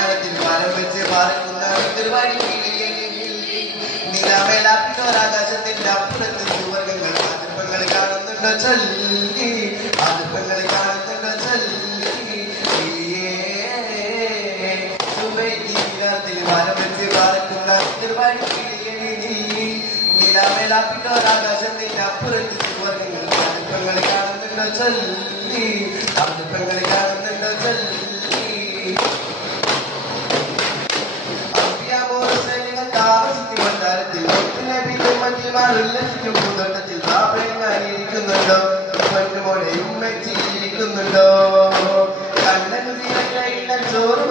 വിജ്ഞാനത്തിൽ മരം വെച്ച് പാർക്കുന്ന നിലാമേലാപ്പിനോരാകാശത്തിന്റെ അപ്പുറത്ത് സുവർഗങ്ങൾ അതിർപ്പങ്ങൾ കാണുന്നുണ്ടോ ചൊല്ലി അതിർപ്പങ്ങൾ കാണുന്നുണ്ടോ ചൊല്ലി മരം വെച്ച് പാർക്കുന്ന നിലാമേലാപ്പിനോരാകാശത്തിന്റെ അപ്പുറത്ത് സുവർഗങ്ങൾ അതിർപ്പങ്ങൾ കാണുന്നുണ്ടോ ചൊല്ലി അതിർപ്പങ്ങൾ കാണുന്നുണ്ടോ ചൊല്ലി പൂന്തോട്ടത്തിൽ പാപ്പയങ്ങായിരിക്കുന്നുണ്ടോ പൊന്നുമോളെ ഉമ്മച്ചിരിക്കുന്നുണ്ടോ കണ്ണനുതിര ചോറ്